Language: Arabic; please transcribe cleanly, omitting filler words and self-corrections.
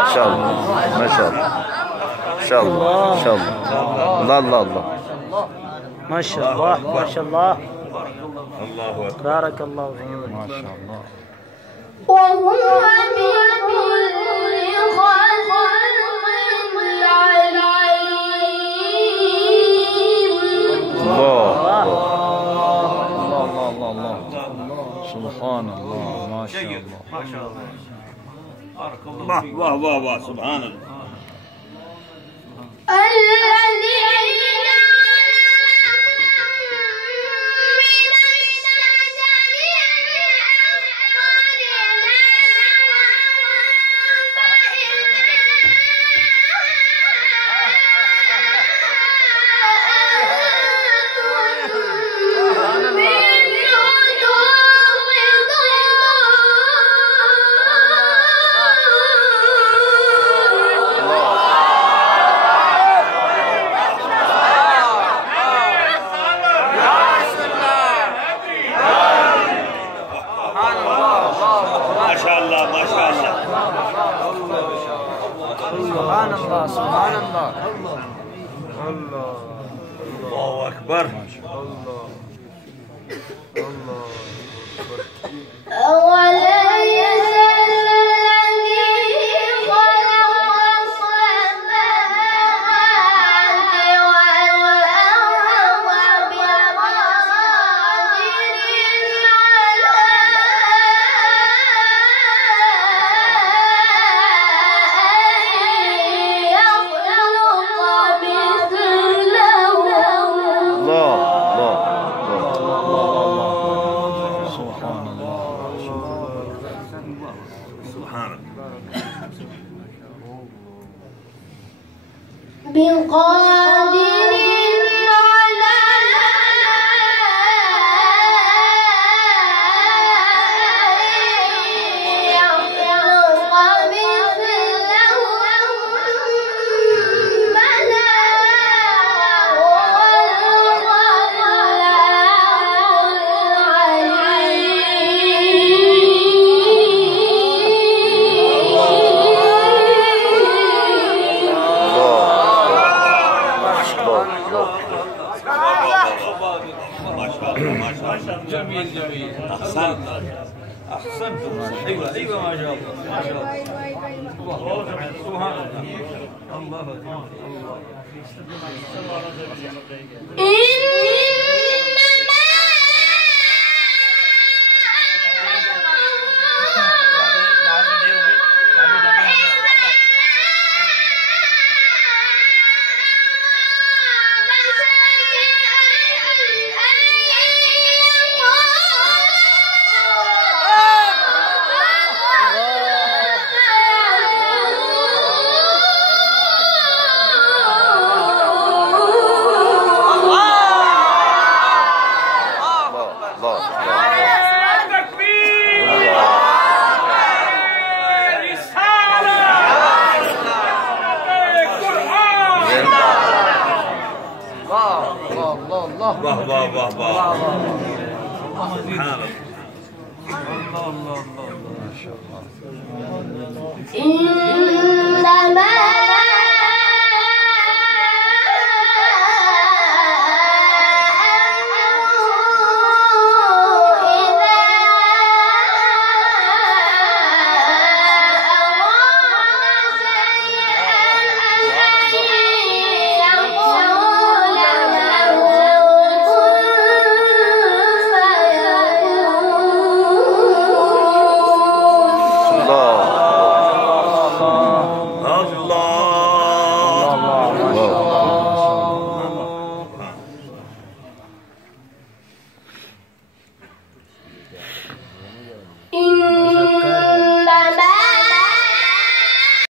ما شاء الله ما شاء الله ما شاء الله الله الله الله ما شاء الله ما شاء الله الله أكبر بارك الله فيك ما شاء الله وهو بكل خلق عليم. الله الله الله الله الله سبحان الله ما شاء الله ما شاء الله بارك الله الله الله الله سبحان الله. سبحان الله سبحان الله الله أكبر. ولا يزال الذي خلق السماوات والأرض بقادر على يخلق مثلهم بلى وهو جميل جميل. أحسنت أحسنت. أيوة أيوة ما شاء الله ما شاء الله. سبحان الله الله الله الله الله الله. سبحان الله الله الله الله ما شاء الله.